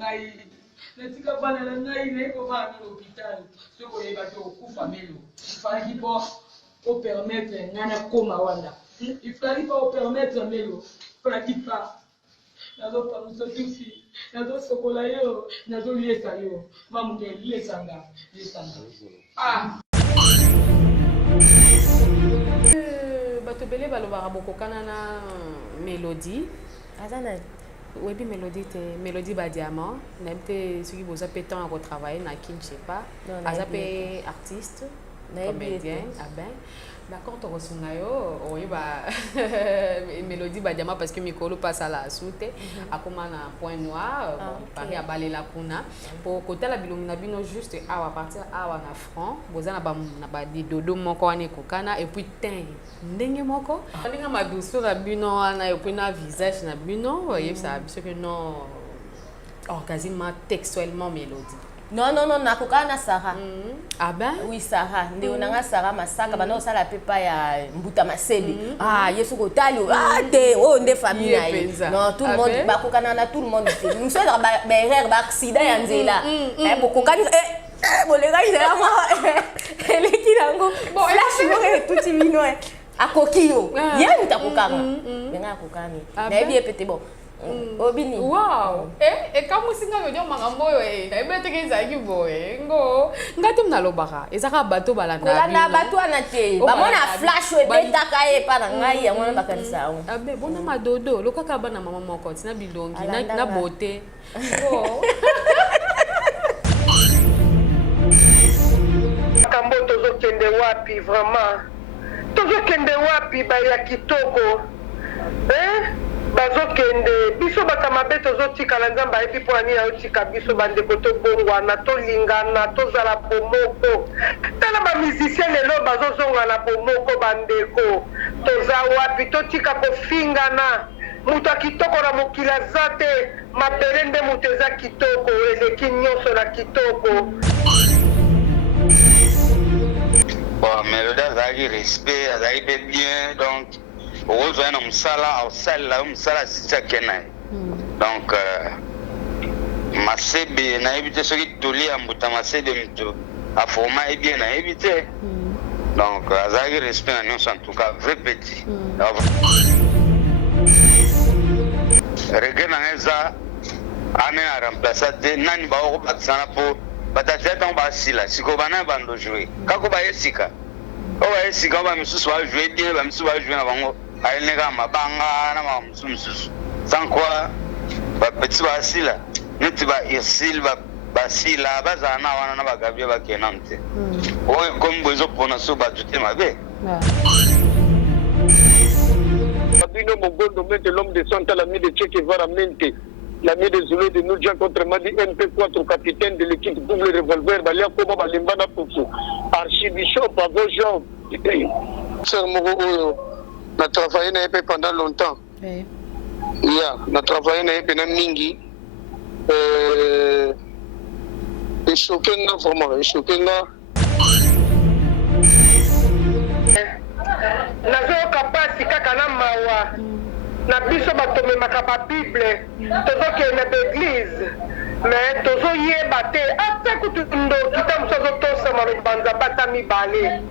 ngai. Natika bana na ngai na eko bana na l'hôpital. Soko yeba to kufa melo. Fallait pas au permettre ngana koma wana. Il fallait pas au permettre melo. Fallait pas. Nazo pa musotusi. Nazo sokola yo, nazo liesa yo. Mamu de liesanga. Ah. Bato belé balobara boko kanana mélodie. Azana oui, mélodie te mélodie ba diamant. N'importe ce qui vous a pété à retravailler na kin je sais pas. Azapé artiste, comédien, ah ben. D'accord, tu reçois yo, oui bah mélodie ba diamant parce que Mikolo passe à la soute. A comme un point noir, Paris a balé la kuna. Pour côté la bilomina bino juste à partir à na franc. Bozana ba na ba di dodo moko ane kokana et puis teint. Ndenge moko. Ndenge ma douceur na bino na et puis na visage na bino, voyez ça parce que non quasiment textuellement mélodie. Non, nakokana Sarah. Ah ben? Oui, Sarah. Ndéonanga Sarah Masaka, bana ça la pepa ya Mbuta Masebe. Ah, yesu kotali. Ah, nde famille na ye. Non, tout le monde bakokana na tout le monde. Nous sommes ba erreur ba accident ya nzela. Bokokani bolega nzela moi. Eleki nango. Bon, flash mo tout timino. Akokio. Yé mutakokanga. Benga akokani. Na bien pété bon. Obini. Wow. Et quand vous singa yo makambo yo na ebete ke zaki boye. Ngo ngati mna lobaka. Ezaka bato balanda. Kolanda bato anate. Ba mona flash we betaka e pa na ngai ya mona bakanisa o. Abe bona madodo lokaka bana mama moko tina bilongi na beauté. Oh. Kambo tozo kende wapi vraiment? Tozo kende wapi ba ya kitoko? Bazokende biso bakamabe tozotikala nzambe ayebi mpo ani ayotika biso bandeko tobongwana tolingana tozala bomoko tala bamusicien lelo bazozonga na bomoko bandeko toza wapi totika kofingana moto akitoko na mokili aza te mabele nde moto eza kitoko eleki nyonso na kitoko. Bon, Mélodie azalaki respect azalaki mpe bien donc okozwa na mosala aosalela mosala asisi ake na ye donc masebe nayebi te soki tolia mbuta masebe moto aforma ebie nayebi te donc azalaki respect na nyonso en tout cas vrai petit regret nanga eza ane na remplaça te nani baokobakisana mpo batatia ntango basila sikoyo bana bando joue kako baye sika oyo baye sika oyo bamisusu bajoue bien bamisusu bajoue na bango ayeneka mabanga na mamususu sans quoi bapeti basila neti ba irsile basila bazala na wana na bagabie bakena mte oyo ekomi bo ezopona so bato te mabe Babino Mogondo mente l'homme de Santa, l'ami de Che Guevara mente l'ami de Zulu de Nudja contre Madi MP4 capitaine de l'équipe double revolver Balia Koma Balimbana Poussou archibishop Avojo Sœur Moro on a travaillé na EP pendant longtemps. Oui. Yeah, on a travaillé na EP na mingi. Et choqué na vraiment, et choqué na. Nazo kapasi kaka na mawa. Na biso batomemaka ba Bible. Tozoke na église. Mais tozo yeba te ata kutu ndo kita musozo tosa malobanza bata mibale.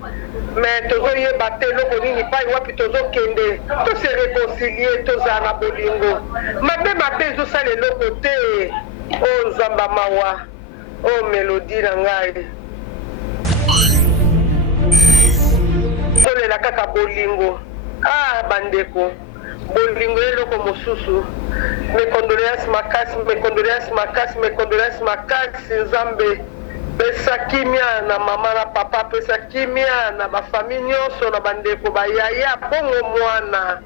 Mais tozo yeba te loko nini pai wapi tozo kende to se réconcilier toza na bolingo mabe ezosala eloko te o nzamba mawa o mélodie na ngai tolela kaka bolingo bandeko bolingo eloko mosusu mes condoléances makasi nzambe pesa kimia na mama na papa pesa kimia na bafamille nyonso na bandeko bayaya bongo mwana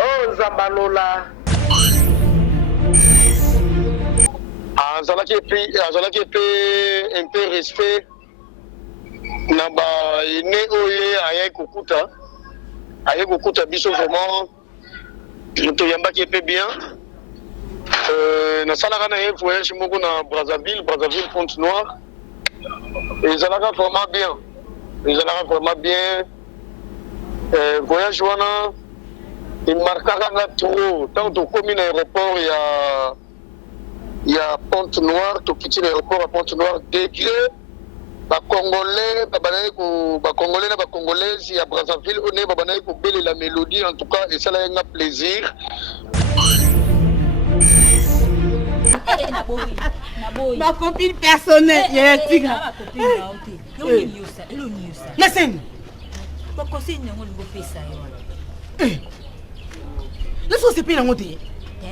o nzambalola azalaki epe un peu respect na baine oyo aye kokuta biso vraiment toyambaki epe bien nasalaka na ye voyage moko na Brazzaville Pointe-Noire ezalaka vraiment bien voyage wana emarkaka nga trop ntango tokomi na aéroport ya Pointe-Noire, tout petit aéroport à Pointe-Noire, dédié Congolais, Congolais, Congolaises, il y a Brazzaville, on est pour belle la mélodie, en tout cas, et ça a un plaisir. Ma copine personnelle, il y a un tigre. Listen. Laisse-moi se payer la moitié.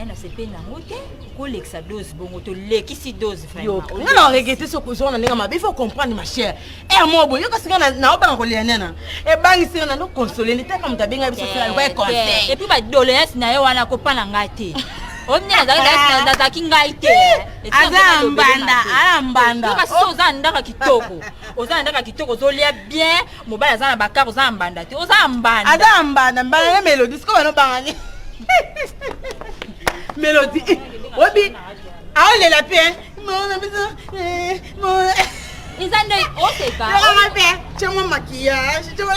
Na sepe na ngote ko lexa dose bongo to lekisi dose vraiment. Yo, ngala regretter ce que on a ngama, il faut comprendre ma chère. Eh moi boy, yo ka singa na obanga ko liana. E bangi singa na no consoler, ni ta comme ta benga biso sala ko conseil. Et puis ba doléance na yo wana ko pana ngate. Omnya za za kingaite. Azambanda. Yo ka so za ndaka kitoko. Oza ndaka kitoko zo lia bien, mobala za na bakaro za mbanda te. Ozambanda. Azambanda, mbana melody, ko no bangani. Mélodie, Obi, ah on est la paix. Ils ont oseka. Tu as mon maquillage, tu vois.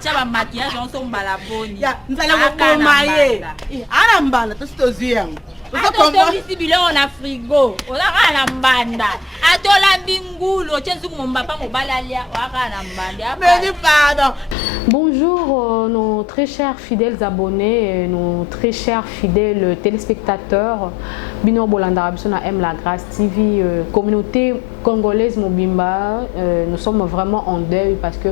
Tu as mon maquillage, on s'en balaboni. Ya, nous allons vous marier. Ah l'ambanda, tu sais aussi. Atoto bisibile on frigo. On a la mbanda. Atola mbingulu, tyenzu kumbapa mobalalia, waka na mbanda. Mais pardon. Bonjour nos très chers fidèles abonnés et nos très chers fidèles téléspectateurs. Bino Bolanda Bisona aime la grâce TV, communauté congolaise Mobimba. Nous sommes vraiment en deuil parce que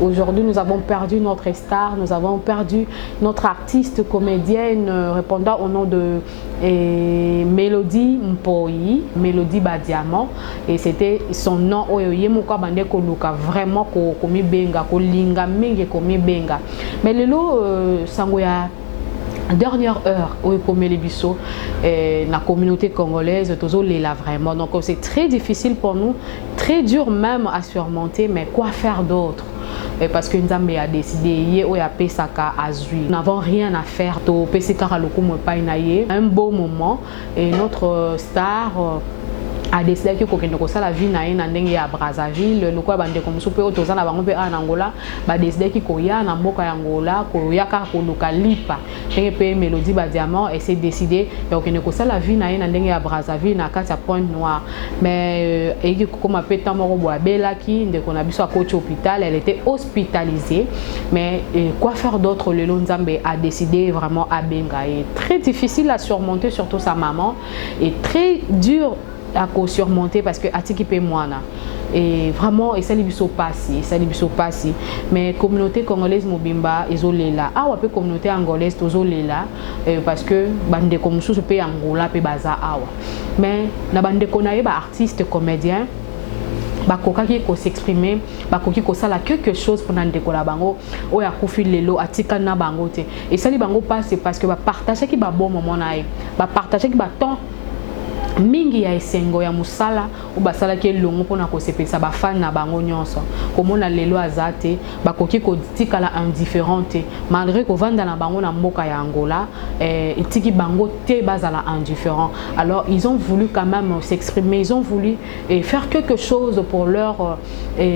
aujourd'hui nous avons perdu notre star, nous avons perdu notre artiste comédienne répondant au nom de Mélodie Mpoyi, Mélodie Badiamant, et c'était son nom Oyoyemuka Bande Koluka vraiment komi benga kolinga mingi komi benga. Mais lelo sangoya dernière heure où il les biso la communauté congolaise tozo lela vraiment, donc c'est très difficile pour nous, très dur même à surmonter, mais quoi faire d'autre? Parce que Nzambe a décidé nous n'avons rien à faire. Un beau moment et notre star a décidé que la vie na à Brazzaville, le quoi bande comme soupe autoza na bango pe en Angola, ba décidé ki koya na mboka ya Angola, koya ka ko lokalipa. Ndenge pe Mélodie Badiamant et s'est décidé donc que la vie na ndenge à Brazzaville na kati ya Pointe-Noire. Mais eki kokoma pe tamoro bo abelaki ndeko na biso akoti hôpital, elle était hospitalisée. Mais quoi faire d'autre? Le Nzambe a décidé vraiment à benga, et très difficile à surmonter, surtout sa maman, et très dur à surmonter parce que Atiki pe moana et vraiment et ça libiso passi, mais communauté congolaise Mobimba isolé là, ah ouais, communauté angolaise isolé là parce que bande comme sous pe Angola pe baza awa, mais na bande konaye ba artiste comédien bakokaki ko s'exprimer, bakoki ko sala quelque chose pour ndeko la bango o ya kufi lelo atika na bango te, et ça li bango passe parce que ba partager ki ba bon moment na ba partager ki ba temps mingi ya esengo ya musala ou basala ke longo pona ko sepesa ba fan na bango nyonso komona lelo azate bakoki ko tikala indifférente malgré ko vanda na bango na mboka ya Angola etiki bango te bazala indifférent. Alors ils ont voulu quand même s'exprimer, ils ont voulu faire quelque chose pour leurs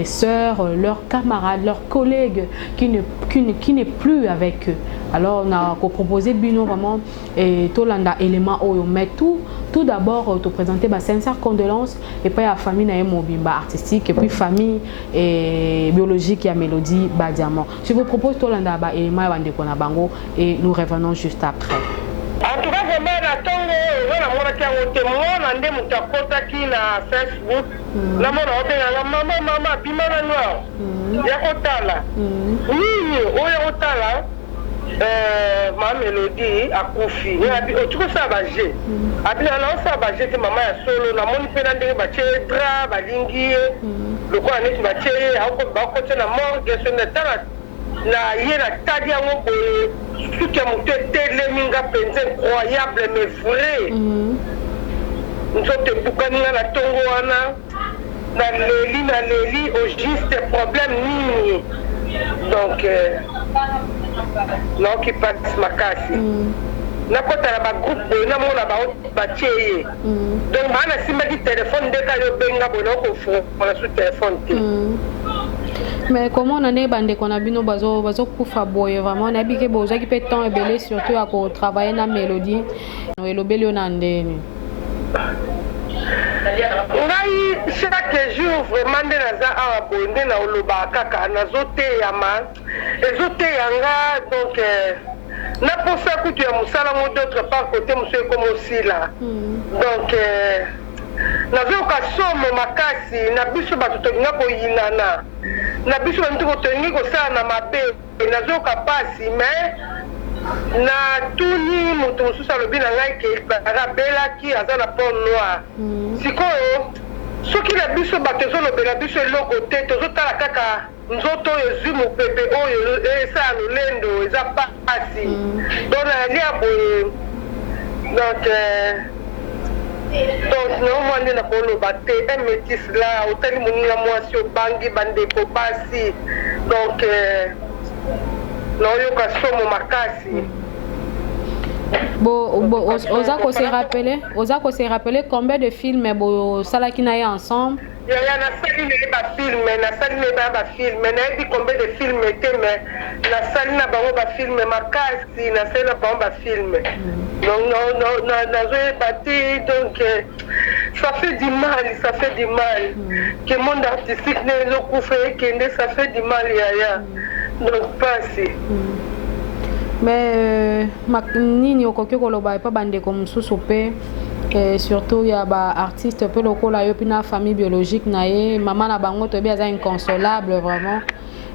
sœurs, leurs camarades, leurs collègues qui n'est plus avec eux. Alors on a proposé bino vraiment tolanda élément oyo, mais tout d'abord te présenter ma sincère condoléances et puis la famille na Mobimba artistique et puis famille biologique ya Mélodie Badiamant. Je vous propose tolanda ba élément bande kona bango et nous revenons juste après. En tout cas vraiment na tongo wana mona kia témoin na ndé mutakota ki na Facebook na mona obenga mama bimana noir ya kotala oui oya kotala ma Mélodie a confié. Tu vois ça va j'ai. Abila na ça va j'ai maman ya solo na moni pe na ndenge ba chedra ba lingi. Le quoi ne ba cheye ako ba ko na morgue sur le tala na yena tadi yango bo tout que mon tele minga penze incroyable mais vrai. Nous sommes bukani na tongo wana na leli au juste problème ni. Donc non qui passe makasi na kota na ba groupe na mona ba tieye donc bana simba di téléphone de ka yo benga bona ko fo na su téléphone te. Mais comment on est bandé qu'on a vu nos bazo kufa boy vraiment on a biké boza qui peut temps ebelé surtout à travailler na Mélodie et le belio na ndeni. ngai chaque jour vraiment nde naza awa boye nde naolobaka kaka nazoteyama ezoteyanga donc naposa kutu ya mosala ngo d'autre part côté mosu ekomosila donc nazoyoka somo makasi na biso bato tolinga koyinana na biso bato tolingi kosala na mabe nazoyoka pasi mais na tuni moto mosusu alobi na ngai ke arabelaki aza na pont noir sikoyo soki na biso bato ezolobela biso eloko te tozotala kaka nzoto oyo ezwi mopepe oyo esala lolendo eza pasi donc nalia boye donc naomwa nde na koloba te un métis la otali moninga mwasi obangi bandeko basi donc naoyoka somo makasi. Oza ko se rappeler combien de films bo salaki na ye ensemble? Yaya nasali na ye bafilme nasali na ye bafilme nayebi combien de filme te mais nasali na bango bafilme makasi nasali na bango bafilme donc nazoyeba te donc ça fait du mal que monde artistique ne ezokufa ekende ça fait du mal yaya donc pasi mais nini okoki koloba epa bandeko mosusu mpe surtout ya baartiste mpe lokola yo mpina famille biologique na ye mama na bango toyebi aza inconsolable vraiment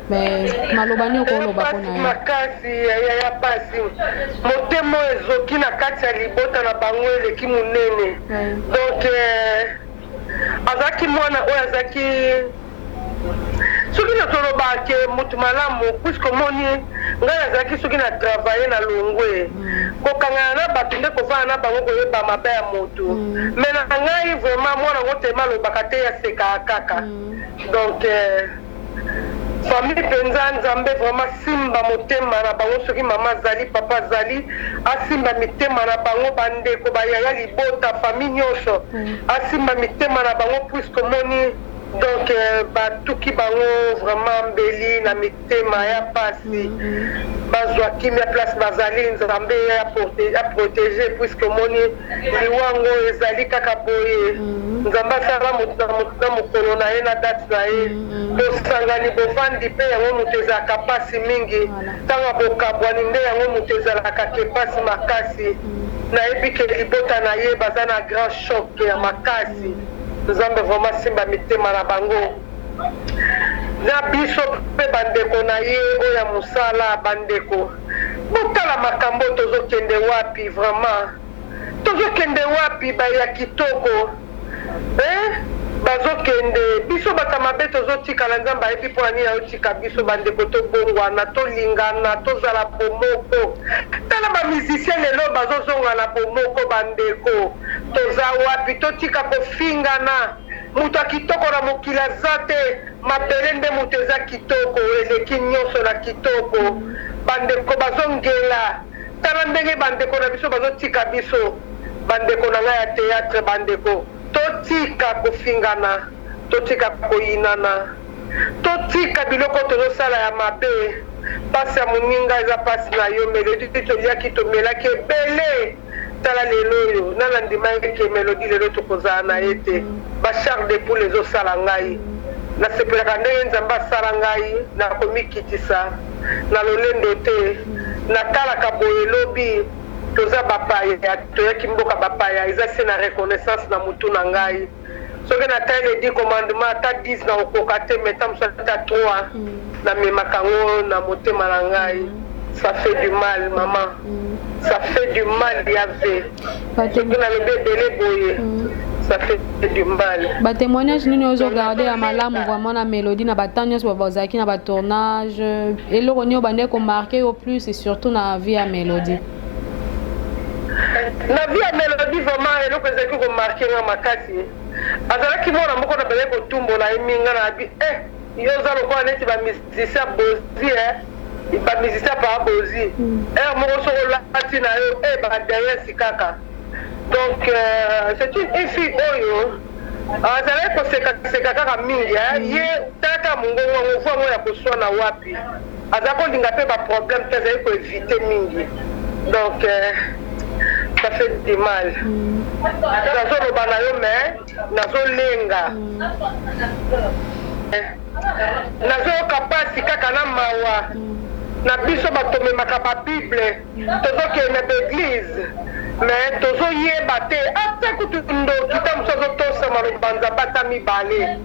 mais maloba nini okoloba mpona ye makasi ya pasi motema ezoki na kati ya libota na bango eleki monene donc azalaki mwana oyo azalaki soki nazolobake motu malamu puisque omoni ngai nazalaki soki na travaille na longwe kokangana na bato nde kovanda na bango koyeba mabe ya motu me na ngai vraiment mwana ngo tema alobaka te yasekaka kaka donc famille mpenza nzambe vraiment simba motema na bango soki mama azali papa azali asimba mitema na bango bandeko bayaya libota famille nyonso asimba mitema na bango puisque omoni donc batuki bango vraiment mbeli na mitema ya pasi bazwaki ya place bazali nzambe aprotéger puisque omoni liwango ezali kaka boye nzambe asala na mokolo na ye na date na ye bosangani bovandi mpe yango moto ezalaka pasi mingi ntango bokabwani nde yango moto ezalaka ke pasi makasi nayebi ke libota na ye baza na grand choc ya makasi nzambe vraiment simba mitema na bango na biso mpe bandeko na ye oyo ya mosala bandeko botala makambo tozokende wapi vraiment tozokende wapi baya kitoko bazokende biso bato mabe tozotikala nzambe ayebi mpo nini ayotika biso bandeko tobongwana tolingana tozala bomoko tala bamusicien lelo bazozonga na bomoko bandeko toza wapi totika kofingana moto ya kitoko na mokili aza te mabele nde moto eza kitoko eleki nyonso na kitoko bandeko bazongela tala ndenge bandeko na biso bazotika biso bandeko na ngai ya théâtre bandeko totika kofingana totika koyinana totika biloko tozosala ya mabe pasi ya moninga eza pasi na yo melodi toliaki tomelaki ebele tala lelo oyo nana ndimaki melodi lelo tokozala na ye te bachar de poule ezosala ngai nasepelaka ndenge nzambe asala ngai nakomikitisa na lolendo te natalaka boye elobi toza bapaya toyaki mboka bapaya eza se na reconnaissance na mutu na ngai soki natali edi commandement ata 10 na okoka te meta mosu ata 3 namemaka ngo na motema na ngai ça fait du mal maman ça fait du mal ya ve soki nalobi ebele boye ça fait du mal batémoignage nini ozogarde ya malamu vraiment na mélodie na batemps nyonso bazalaki na batournage eloko nini obandeki komarke au plus et surtout na vie ya mélodie na vie ya mélodie vraiment eloko ezalaki komarke nga makasi azalaki mwana moko na bazali kotumbola ye minga na abi yo oza lokola neti bamusicien bozi bamusicien para bozi moko soko olati na yo baderrière sikaka donc c'est une fille oyo azalaki kosekaseka kaka mingi ye talaka mongongo ngovu yango ya koswana wapi aza kolinga mpe baproblème te azali koevite mingi donc ça fait du mal. Nazoloba na yo mais nazolenga. Nazoyoka pasi kaka na mawa. Na biso bato memaka babible tozokende baeglise mais tozoyeba te ata kutu ndoki ta mosu azotosama lobanza bata mibale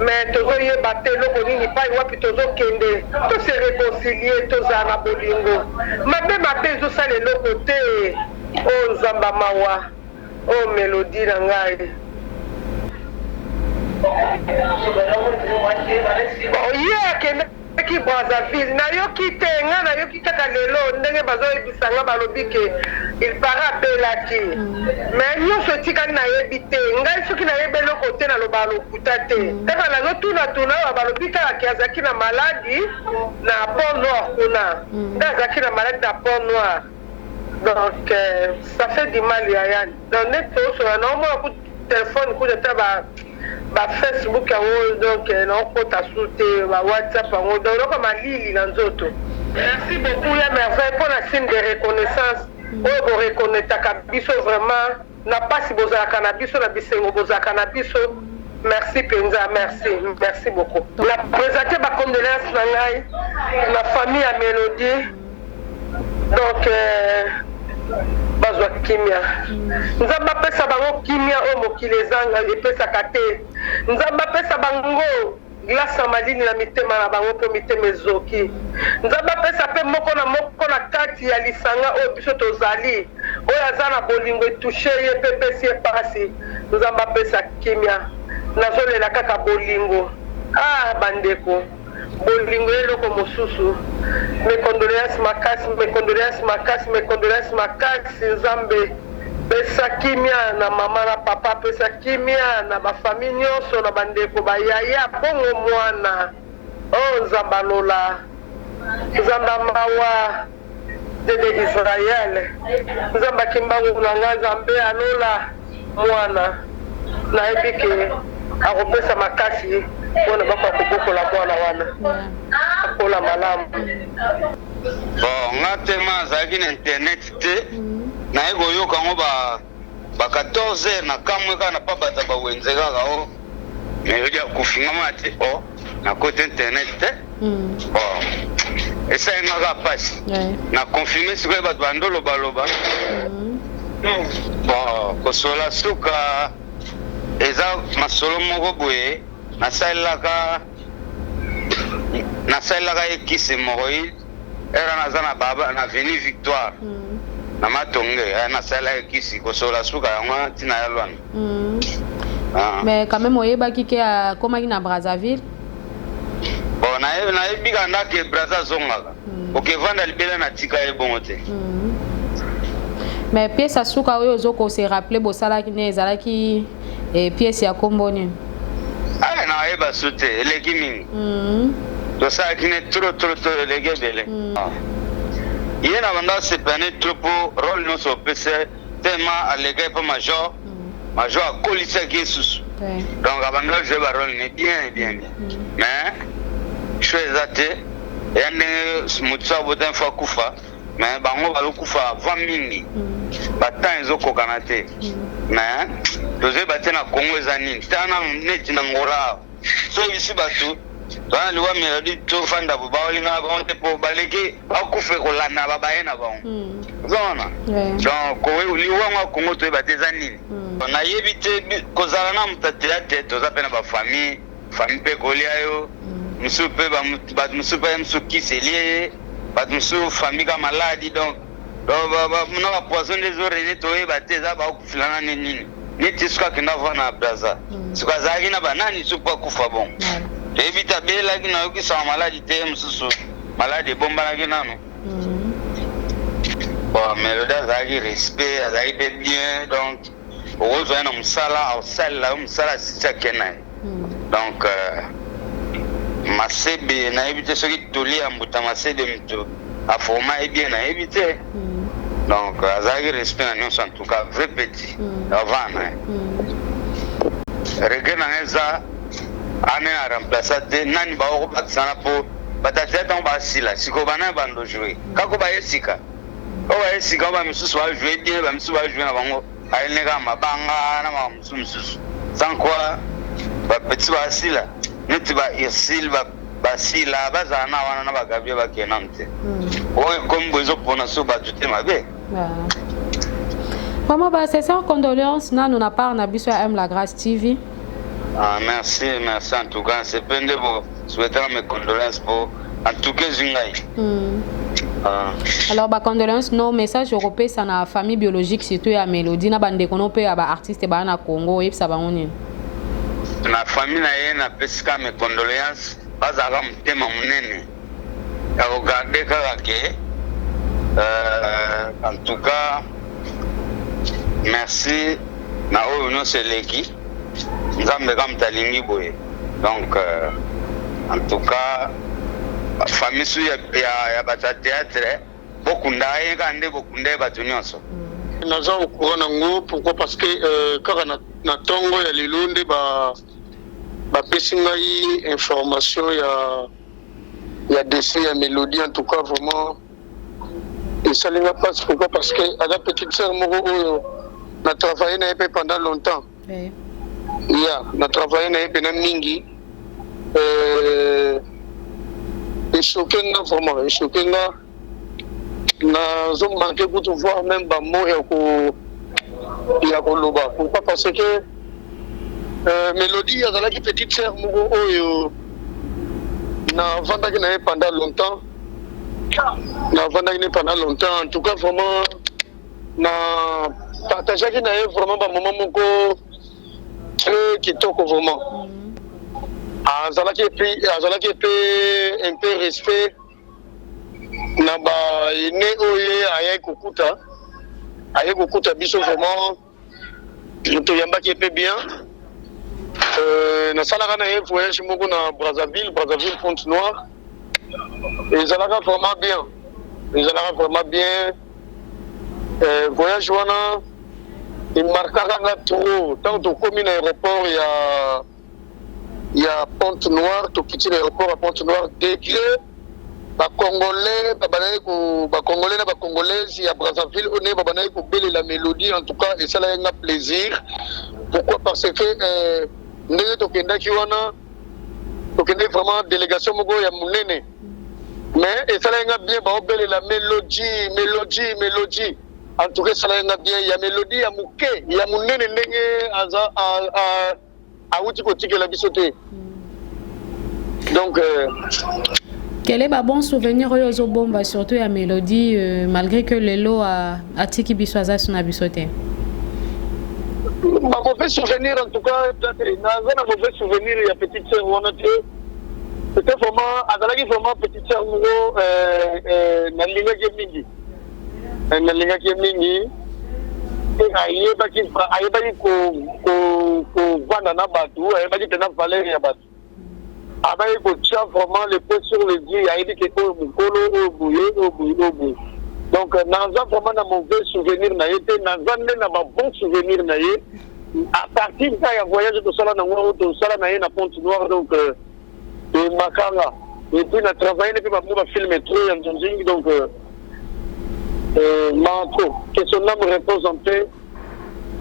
mais tozoyeba te eloko nini pai wapi tozokende tose réconcilie tozala na bolingo mabe mabe ezosala eloko te o nzamba mawa o melodi na ngai ye akende ki Brazzaville nayoki te nga nayoki kaka lelo ndenge bazoyebisa nga balobi ke il para abelaki mais nyonso etikali nayebi te ngai soki nayebi eloko te naloba lokuta te kaka nazotunatuna oyo balobi kaka ke azalaki na maladi na pont noir kuna nde azalaki na maladi na pont noir donc ça fait du mal yayani donc nde tosola naomona ku telefone kuja ta ba Facebook yango donc naokota su te ba WhatsApp yango donc noko malili na nzoto. Merci beaucoup ya merveille pour la signe de reconnaissance oyo boreconnaîtaka biso vraiment na pasi bozalaka na biso na bisengo bozalaka na biso. Merci penza, merci beaucoup. Na présenter ba condoléances na ngai na famille ya Mélodie donc bazwa kimia nzambe apesa bango kimia oyo mokili ezanga epesaka te nzambe apesa bango glasa malini na mitema na bango mpo mitema ezoki nzambe apesa mpe moko na kati ya lisanga oyo biso tozali oyo aza na bolingo etushe ye mpe epesi ye pasi nzambe apesa kimia nazolela kaka bolingo bandeko bolingo eloko mosusu mes condoléances makasi nzambe pesa kimia na mama na papa pesa kimia na bafamille nyonso na bandeko bayaya bongo mwana o nzambe alola nzambe mawa dede Israel nzambe akimbangu na nga nzambe alola mwana nayebi ke akopesa makasi mpona bakobokola mwana wana akola malamu bon nga tema azalaki na internet te naye koyoka ngo ba 14 heures na kamwe kaka na pa bata bawenze kaka o Melodi akufingama te o na kote internet te bon esayengaka pasi na confirme sikoyo bato bandolobaloba bon kosola suka eza masolo moko boye nasalelaka ekise Moïse era naza na baba na veni victoire na matonge nasalelaka ekisi kosola suka yango ntina ya lwana mais quand même oyebaki ke akomaki na Brazzaville bon nayebika ndake Brazza azongaka okevanda libela na tika ye bongo te mais pièce ya suka oyo ozokose rappele bosalaki ne ezalaki pièce ya kombo nini nayeba su te eleki mingi tosalaki ne trop eleki ebele ye na banda osepane trop po role nyonso opesa tema alega epa major akolisaki ye susu donc abanda ojue barole ne bien mais cho eza te eya ndenge motu so abota mfo akufa mais bango balokufa avant mingi batemps ezokokana te mais tozoyeba te na Congo eza nini tana neti na ngora so bisi bato twana liwa Melodi tofanda bo baolingaka bango te mpo baleki akufe kolanda babaye na bango ozomona donc liwango ya Congo toyeba te eza nini nayebi te kozala na moto ateya te toza mpe na bafamille mpe kolia yo mosusu mpe bato mosusu mpe mosusu kiseli ye bato mosusu famille ka maladi donc na bapoison nde ezorene toyeba te eza bakufilana nini neti soki akenda ava na Brazza soki azalaki na banani so mpo akufa bongo toyebi te abelaki nayokisaka maladi te mosusu maladi ebombanaki nano bon Melodi azalaki respect azalaki mpe bien donc okozwa ye na mosala aosalela yo mosala asisi ake na ye donc masebe nayebi te soki tolia mbuta masebe moto aforma ebie nayebi te donc azalaki respect na nyonso en tout cas vrai petit avant na ye regret nanga eza ane na remplaça te nani baokobakisana mpo batati ya ntango basila sikoyo bana bandojouer kako baye sika oyo esika bamisusu bajouer bien bamisusu bajouer na bango ayeneka mabanga na bamisusu sans quoi bapeti basila neti ba Irsil basila bazala na wana na bagabie bakena te oyo kombo ezopona so bajute mabe. Vraiment, c'est ça, condoléances. Nous n'a pas na biso à M La Grâce TV. Merci en tout cas. C'est plein de vous souhaiter mes condoléances pour en tout cas Zingai. Alors, condoléances, nos messages européens, c'est la famille biologique, surtout à Mélodie, na bande konope à artiste na Congo et ça va on est. La famille na pesika mes condoléances, pas à mtema munene. Ya regarder kaka en tout cas merci na oyo nyonso eleki nzambe kama talingi boye donc en tout cas famille su ya bata théâtre bokunda ye kande bokunda bato nyonso naza okura nango pourquoi parce que kaka na ntongo ya lelo nde bapesi ngai information ya décès ya Mélodie. En tout cas vraiment esalinga mpasi. Pourquoi parce que aza petite sœur moko oyo na travaillé na ye mpe pendant longtemps. Ya na travaillé na ye pena mingi echoke nga vraiment echoke nga nazomanke kutu voir même bamo ya koloba. Pourquoi parce que Mélodie azalaki petite sœur moko oyo navandaki na ye pendant longtemps. En tout cas vraiment na partageaki na ye vraiment bamoma moko très kitoko vraiment. azalaki epe un peu respect na baene oyo aye kokuta biso vraiment toyambaki epe bien. nasalaka na ye voyage moko na Brazzaville Pointe-Noire. ezalaka vraiment bien. Voyage wana emarkaka nga trop tant tokomi na aéroport ya Pointe-Noire, tokiti na aéroport ya Pointe-Noire degré bacongolais na bacongolaise ya Brazzaville one babanaye kobelela Mélodie. En tout cas esalaki nga plaisir. Pourquoi parce que ndenge tokendaki wana tokende vraiment délégation moko ya munene mais esalaki nga bien baobelela Mélodie. En tout cas esalaki nga bien ya Mélodie ya moke ya munene ndenge aza awuti kotikela biso te. Donc quel est ma bon souvenir aux bomba surtout à Mélodie malgré que lelo a tiki biso aza suna biso te. Ma mauvais souvenir en tout cas naza na mauvais souvenir ya petite sœur wana te. C'était vraiment azalaki vraiment petite sœur moko nalingaki mingi ayebaki kovanda na bato ayebaki tena valeur ya bato abayi kotia vraiment le pied sur le dieu ayebi ke oyo mokolo oyo boye. Donc naza vraiment na mauvais souvenir na ye te naza nde na babon souvenir na ye à partir ka ya voyage tosala nango oyo tosala na ye na Pointe-Noire. Donc makanga et puis na travaillé mpe bango bafilme trop ya nzonzingi. Donc manto que son âme repose en paix.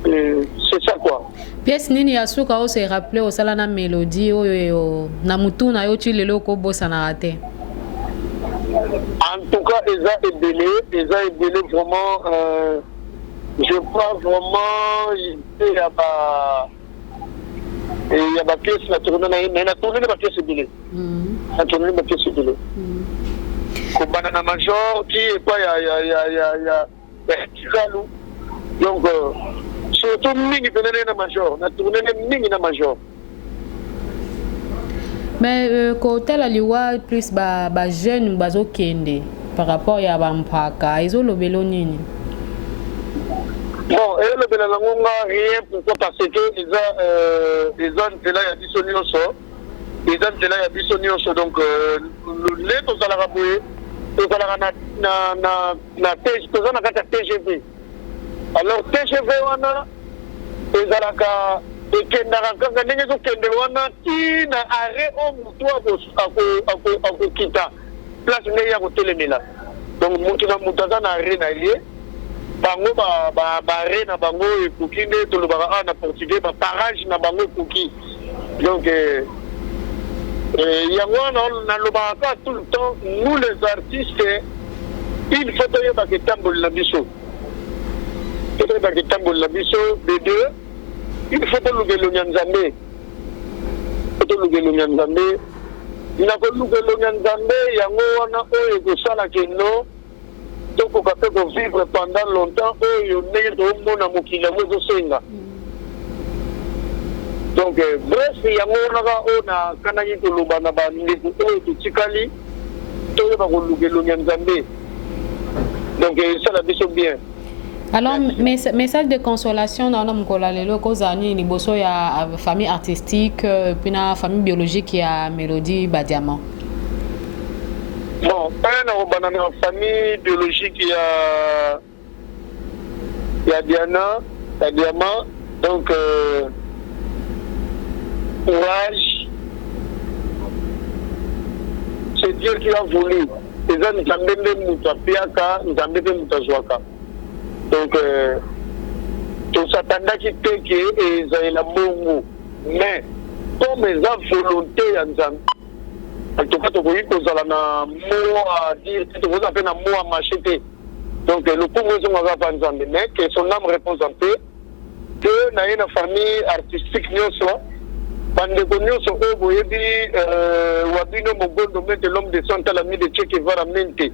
C'est ça quoi. Pièce nini ya suka o se rappeler au sala na Mélodie oyo na mutu na yo ti lelo ko bossa na raté. En tout cas eza ebele vraiment je crois vraiment il y a ba pièce na tourner na tourner ba pièce ebele. Na tourner ba pièce ebele. Kombana na major qui est pas ya Kikalu. Donc surtout mingi penene na major na tourner mingi na major. Mais côté la liwa plus ba jeune bazo kende par rapport ya ba mpaka izo lobelo nini. Bon et le bela ngonga rien pourquoi parce que ils ont de là ya biso nyonso. Ils ont de là ya biso nyonso. Donc les to sala raboye to sala na TGV. Alors TGV wana ezalaka ekendaka kaka ndenge ezokende wana tina arrêt o mutu akokita place ndenge ya kotelemela. donc mutu na mutu aza na re na ye bango bare na bango ekoki nde tolobaka na portugais baparage na bango ekoki donc yango wana nalobaka tout le temps nous les artistes il faut toyebaka etambolela biso toyebaka etambolela biso de deux il faut toluka elongi ya nzambe toluka elongi ya nzambe na koluka elongi ya nzambe yango wana oyo ekosala keno tokoka mpe kovivre pendant longtemps oyo ndenge toomona mokili yango ezosenga donc bref yango wanaka oyo nakandaki koloba na bandeko oyo totikali toyeba koluka elongi ya nzambe donc esala biso bien. Alors, message de consolation dans le Mkolalelo, cause ani liboso ya famille artistique, puis na famille biologique ya Mélodie Badiamant. Bon, pas na famille biologique ya Diana, ya Diamant, donc courage. C'est Dieu qui a voulu. Les gens ne savent pas mutapiaka, ne savent pas mutazwaka. Donc, tout ça tandaki teke et zaïla bongo. Mais, comme ils ont volonté à Nzambe, en tout cas, tu vois que ça na mot à dire, tu vois ça fait na mot à m'acheter. Donc, le pauvre sont à faire Nzambe, mais que son âme repose en paix, que na une famille artistique nyonso, bandeko nyonso oyo boyebi Wabino Mogondo mete l'homme de Santa, l'ami de Che Guevara Mente.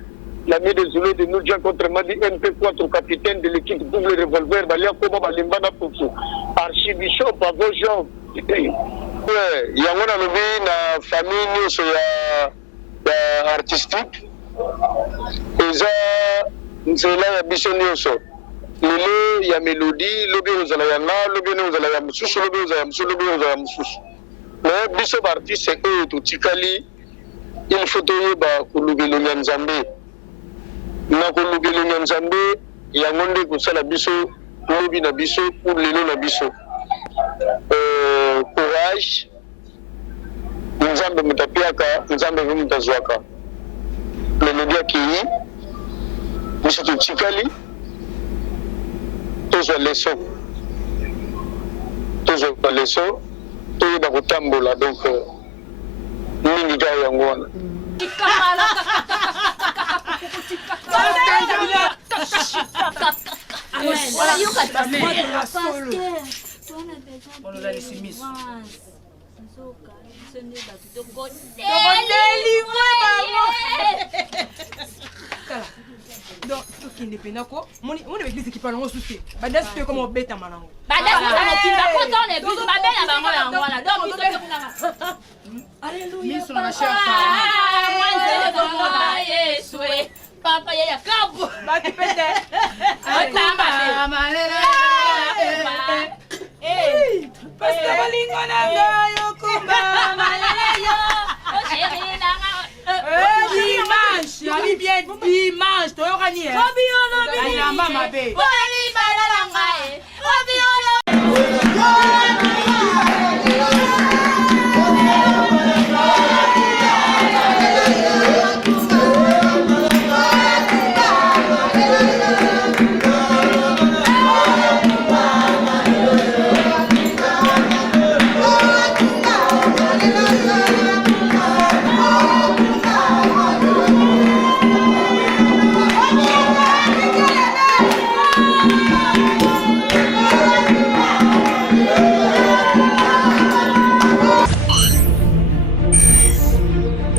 L'ami des Zoulés de Noudja contre Madi MP4, capitaine de l'équipe double revolver, Balia Koba Balimbana Poussou, Archibishop, Pavo Jean. Ouais, il y a une famille artistique. Et ça, là, il y a Lolo, il y a Mélodie, Lobi Ozalayana, Lobi Ozalaya Moussous, Lobi Ozalaya Moussous, Lobi Ozalaya Moussous. Mais Bishop artiste, c'est eux, tout Tikali, il faut que Lobi Nzambe. Na koluka elongi ya nzambe yango nde kosala biso lobi na biso pour lelo na biso courage nzambe moto apiaka nzambe mpe moto azwaka Mélodie akei biso totikali tozwa leson toyeba kotambola donc mingi kaka yango wana donc tokende mpe nako moni baeglise ekipana ngo susu te badasi mpe koma obetama nango miso na Papa ya kabu baki pete parce bolingo na ngayo kumba maleleyo dimanche abi bien dimanche toyokani Obi mabe balala ngai. Obi